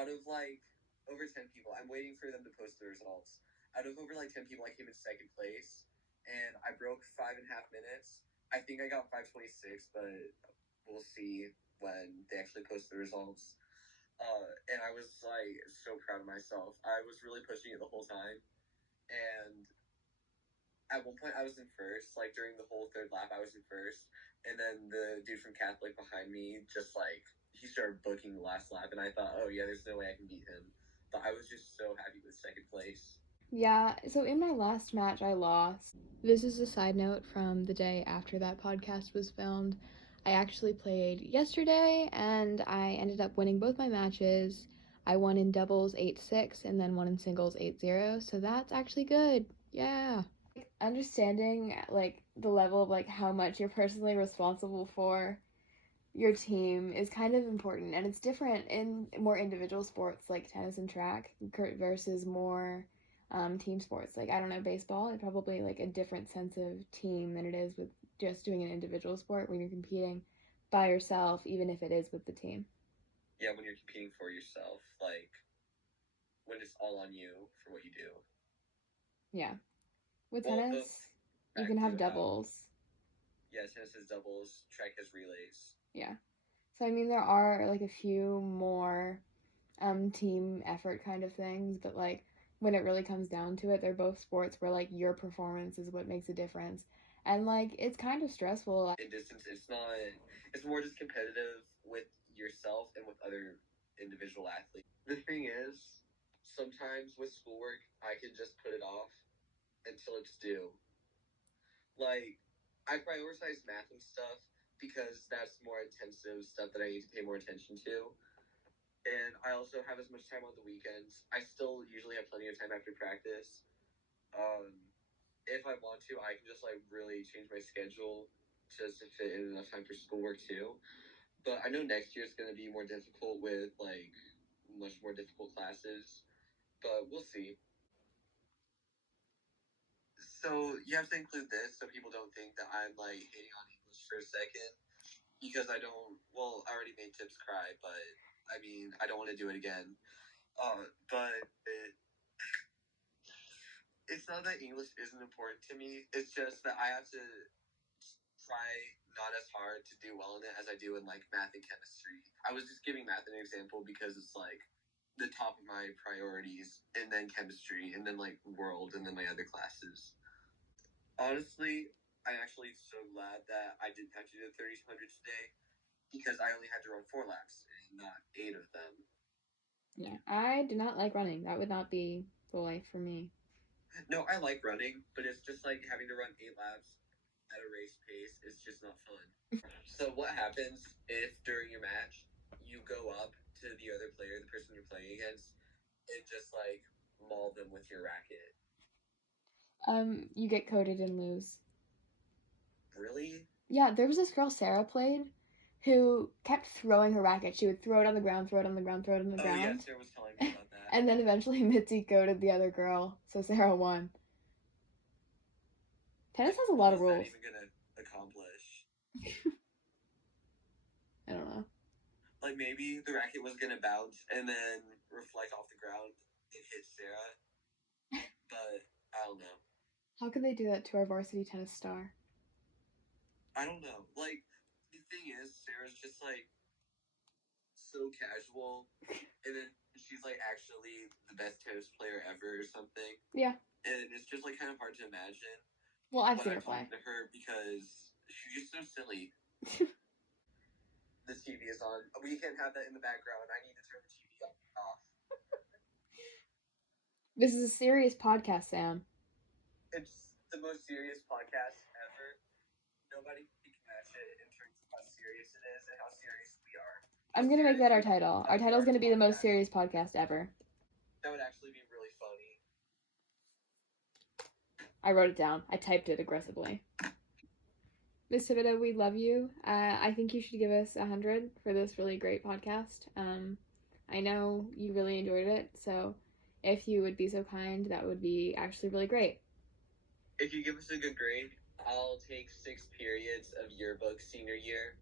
out of, like, over 10 people, I'm waiting for them to post the results. Out of over, like, 10 people, I came in second place, and I broke 5.5 minutes. I think I got 5:26, but we'll see when they actually post the results. And I was, like, so proud of myself. I was really pushing it the whole time, and at one point I was in first. Like, during the whole third lap, I was in first, and then the dude from Catholic behind me just, like, he started booking the last lap, and I thought, oh, yeah, there's no way I can beat him. But I was just so happy with second place. Yeah, so in my last match, I lost. This is a side note from the day after that podcast was filmed. I actually played yesterday, and I ended up winning both my matches. I won in doubles 8-6, and then won in singles 8-0, so that's actually good. Yeah. Understanding, like, the level of, like, how much you're personally responsible for your team is kind of important, and it's different in more individual sports like tennis and track versus more team sports. Like, I don't know, baseball is probably like a different sense of team than it is with just doing an individual sport when you're competing by yourself, even if it is with the team. Yeah, when you're competing for yourself, like, when it's all on you for what you do. Yeah. With tennis, you can have doubles. Yeah, tennis has doubles, track has relays. Yeah. So, I mean, there are, like, a few more team effort kind of things, but, like, when it really comes down to it, they're both sports where, like, your performance is what makes a difference. And, like, it's kind of stressful. In distance, it's more just competitive with yourself and with other individual athletes. The thing is, sometimes with schoolwork, I can just put it off until it's due. Like, I prioritize math and stuff because that's more intensive stuff that I need to pay more attention to. And I also have as much time on the weekends. I still usually have plenty of time after practice. If I want to, I can just, like, really change my schedule just to fit in enough time for schoolwork too. But I know next year is going to be more difficult with, like, much more difficult classes. But we'll see. So you have to include this so people don't think that I'm, like, hating on English for a second. Because I already made Tips cry, but, I mean, I don't want to do it again. But it's not that English isn't important to me. It's just that I have to try not as hard to do well in it as I do in, like, math and chemistry. I was just giving math an example because it's, like, the top of my priorities, and then chemistry, and then, like, world, and then my other classes. Honestly, I'm actually so glad that I didn't have to do the 3200 today because I only had to run 4 laps and not 8 of them. Yeah, I do not like running. That would not be the life for me. No, I like running, but it's just like having to run 8 laps at a race pace. It's just not fun. So what happens if during your match you go up to the other player, the person you're playing against, and just, like, maul them with your racket? You get coded and lose. Really? Yeah, there was this girl Sarah played who kept throwing her racket. She would throw it on the ground, throw it on the ground, throw it on the ground. Oh, yeah, Sarah was telling me about that. And then eventually Mitzi coded the other girl, so Sarah won. Tennis has a lot of rules. What is that even gonna accomplish? I don't know. Like, maybe the racket was gonna bounce and then reflect off the ground and hit Sarah. But I don't know. How could they do that to our varsity tennis star? I don't know. Like, the thing is, Sarah's just, like, so casual, and then she's, like, actually the best tennis player ever or something. Yeah. And it's just, like, kind of hard to imagine. Well, I've seen her play. To her because she's just so silly. The TV is on. We can't have that in the background. I need to turn the TV off. This is a serious podcast, Sam. It's the most serious podcast ever. Nobody can match it in terms of how serious it is and how serious we are. I'm going to make that our title. Our title is going to be the most serious podcast ever. That would actually be really funny. I wrote it down. I typed it aggressively. Miss Tivita, we love you. I think you should give us 100 for this really great podcast. I know you really enjoyed it, so if you would be so kind, that would be actually really great. If you give us a good grade, I'll take 6 periods of yearbook senior year.